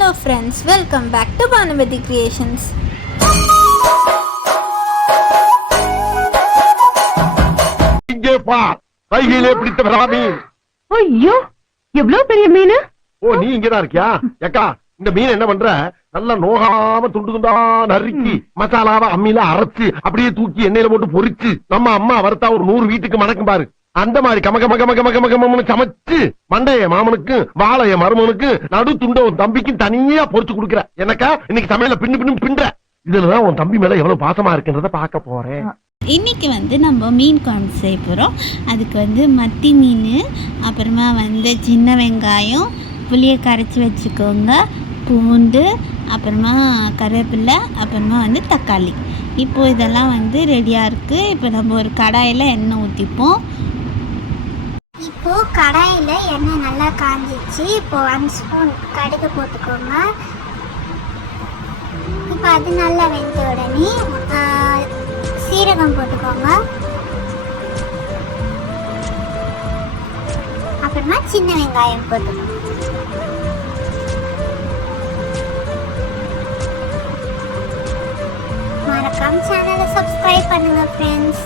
Hello friends, welcome back to Bhanuvati Creations. இங்கே பார், கையிலே பிடித்த மீன். ஐயோ, எவ்வளவு பெரிய மீன்! ஓ, நீ இங்கதான் இருக்கியா? ஏக்கா, இந்த மீன் என்ன பண்ற? நல்லா நோகாம துண்டு துண்டா நறுக்கி மசாலாவை அம்மியில அரைச்சு அப்படியே தூக்கி எண்ணெயில போட்டு பொரிச்சு நம்ம அம்மா வறுத்தா ஒரு 100 வீட்டுக்கு மணக்கும் பாரு. அந்த மாதிரி கமகமகமகமகமகம சமைச்சு மண்டைய மாமனுக்கு வாழைய மருமனுக்கு நடு துண்ட உன் தம்பிக்கும் தனியா பொரிச்சு கொடுக்குற. எனக்கா இன்னைக்கு சமையல பின்னு பின்ற. இதுலதான் உன் தம்பி மேல எவ்வளவு பாசமா இருக்குன்றத பார்க்க போறேன். இன்றைக்கி நம்ம மீன் குழம்பு செய்ய போகிறோம். அதுக்கு மத்தி மீன், அப்புறமா சின்ன வெங்காயம், புளியை கரைச்சி வச்சுக்கோங்க, பூண்டு, அப்புறமா கருவேப்பிலை, அப்புறமா தக்காளி. இப்போது இதெல்லாம் ரெடியாக இருக்குது. இப்போ நம்ம ஒரு கடாயில் எண்ணெய் ஊற்றிப்போம். இப்போது கடாயில் எண்ணெய் நல்லா காஞ்சிச்சு. இப்போ 1 ஸ்பூன் கடுகு போட்டுக்கோங்க. இப்போ அது நல்லா வெந்த உடனே சீரகம் போட்டுக்கோங்க. அப்புறமா சின்ன வெங்காயம் போட்டுக்கோங்க. மறக்காம சேனலை சப்ஸ்கிரைப் பண்ணுங்க ஃப்ரெண்ட்ஸ்.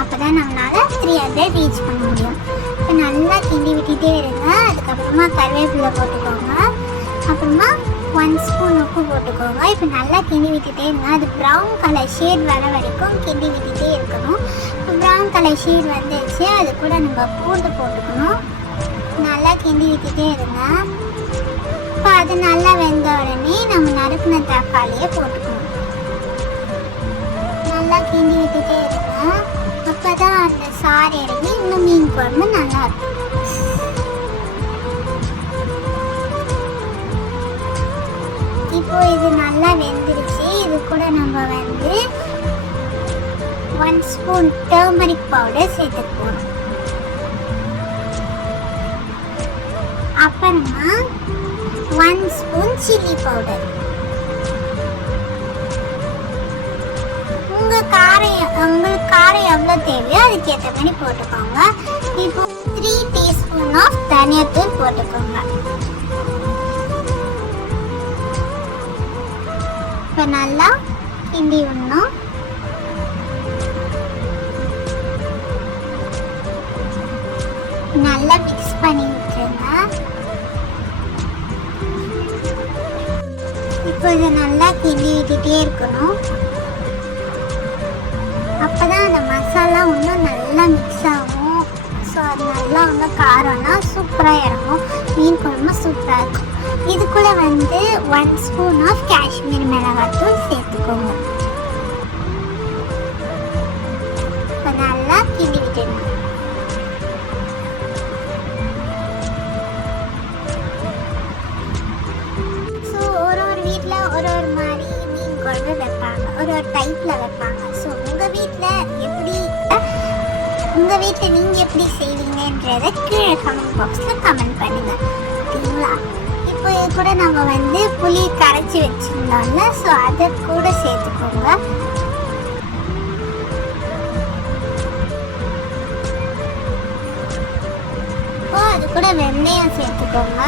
அப்போதான் நம்மளால 300 ரீச் பண்ண முடியும். இப்போ நல்லா கிண்டி விட்டுட்டே இருங்க. அதுக்கப்புறமா கருவேப்பிலை போட்டுக்கோங்க. அப்புறமா 1 ஸ்பூன் உப்பு போட்டுக்கோங்க. இப்போ நல்லா கிண்டி விட்டுட்டே இருங்க. அது ப்ரௌன் கலர் ஷேட் வர வரைக்கும் கிண்டி விட்டுட்டே இருக்கணும். இப்போ ப்ரௌன் கலர் ஷேட் வந்துடுச்சு. அது கூட நம்ம பூண்டு போட்டுக்கணும். நல்லா கிண்டி விட்டுட்டே இருங்க. இப்போ அது நல்லா வெந்த உடனே நம்ம நறுக்கின தக்காளியை போட்டுக்கணும். நல்லா கிண்டி விட்டுட்டே இருங்க. அப்போதான் அந்த சாறு இறங்கி இன்னும் மீன் குழம்பு நல்லா இருக்கும். இப்போ இது நல்லா வெந்துருச்சு. இது கூட நம்ம 1 ஸ்பூன் டர்மரிக் பவுடர் சேர்த்துக்குவோம். அப்புறமா 1 ஸ்பூன் சில்லி பவுடர். உங்களுக்கு காரம் எவ்வளோ தேவையோ அதுக்கேற்ற மாதிரி போட்டுக்கோங்க. இப்போ 3 டீஸ்பூன் ஆஃப் தனியாத்தூள் போட்டுக்கோங்க. இப்போ நல்லா கிண்டி விடணும். நல்லா மிக்ஸ் பண்ணி விட்டுருங்க. இப்போ இதை நல்லா கிண்டி விட்டுட்டே இருக்கணும். அப்போதான் அந்த மசாலா இன்னும் நல்லா மிக்ஸ் ஆகும். ஸோ அது நல்லா இன்னும் காரம்னா சூப்பராக இறங்கும். மீன் குழம்பு சூப்பராக இருக்கும். இது கூட 1 ஸ்பூன் ஆஃப் காஷ்மீர் மிளகாத்தூள் சேர்த்துக்கோங்க. இப்போ நல்லா கிண்டி விட்டுருங்க. ஸோ ஒரு வீட்டில் ஒரு மாதிரி மீன் குழம்பு வைப்பாங்க, ஒரு டைப்பில் வைப்பாங்க. ஸோ உங்கள் வீட்டில் நீங்கள் எப்படி செய்வீங்கன்றதை கீழே கமெண்ட் பாக்ஸில் கமெண்ட் பண்ணுங்கள். சரிங்களா? இப்போ இது கூட நம்ம புளி கரைச்சி வச்சுருந்தோம்ல, ஸோ அதை கூட சேர்த்துக்கோங்க. இப்போ அது கூட வெந்தயம் சேர்த்துக்கோங்க.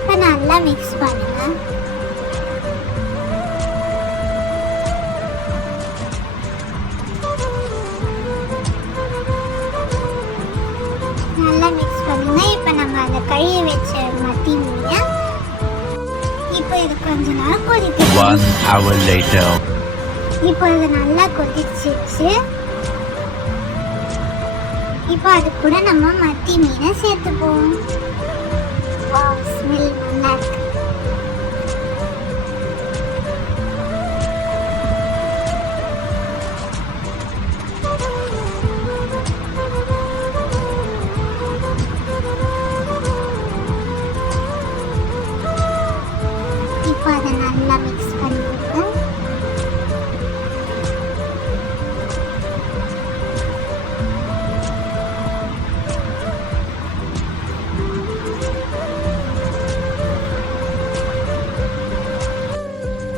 இப்போ நல்லா மிக்ஸ் பண்ணுங்க. நல்லா மிக்ஸ் பண்ணுங்க. இப்போ நம்ம அந்த கழுவி வச்ச மத்தி மீனை இப்போ இது கொஞ்ச நேரம் கொதிக்க. 1 hour later. இப்போ இது நல்லா கொதிச்சிச்சு. இப்போ அது கூட நம்ம மத்தி மீனை சேர்த்துப்போம். ஸ்மெல் நல்லா இருக்கு. இப்போ அதை நல்லா மிக்ஸ் பண்ணிவிட்டு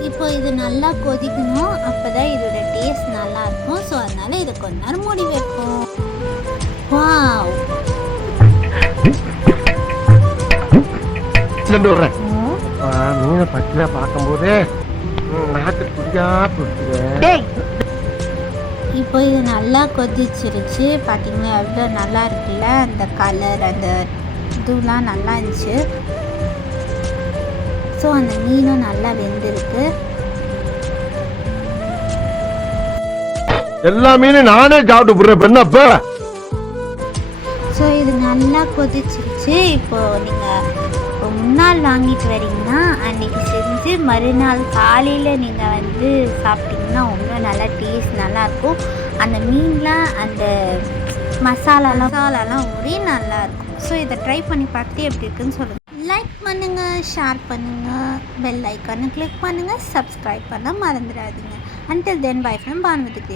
இப்போ இது நல்லா கொதிக்கணும். அப்போ தான் இதோட டேஸ்ட் நல்லாயிருக்கும். ஸோ அதனால் இதை கொஞ்ச நேரம் மூடி வைப்போம். வாவ், சென்று வர்றேன். மீனை பச்சையா பார்க்கும் போதே நாட்டு புரியா டேய் இப்போ இது நல்லா கொதிச்சிருச்சு. பார்த்தீங்கன்னா எவ்வளோ நல்லா இருக்குல்ல, அந்த கலர் அந்த இதுலாம் நல்லா இருந்துச்சு. ஸோ அந்த மீனும் நல்லா வெந்திருக்கு. எல்லா மீனும் நானே சாப்பிட்டு போடுறேன் பெண்ணப்ப. ஸோ இது நல்லா கொதிச்சிருச்சு. இப்போது நீங்கள் இப்போ முன்னாள் வாங்கிட்டு வரீங்கன்னா அன்றைக்கி செஞ்சு மறுநாள் காலையில் நீங்கள் வந்து சாப்பிட்டிங்கன்னா இன்னும் நல்லா டேஸ்ட் நல்லாயிருக்கும். அந்த மீன்லாம் அந்த மசாலாலாம் ஊறி நல்லாயிருக்கும். ஸோ இதை ட்ரை பண்ணி பார்த்துட்டு எப்படி இருக்குன்னு சொல்லுங்கள். லைக் பண்ணுங்கள், ஷேர் பண்ணுங்கள், பெல் ஐக்கானை கிளிக் பண்ணுங்கள், சப்ஸ்கிரைப் பண்ண மறந்துடாதீங்க. Until then, bye from Bhanumathi.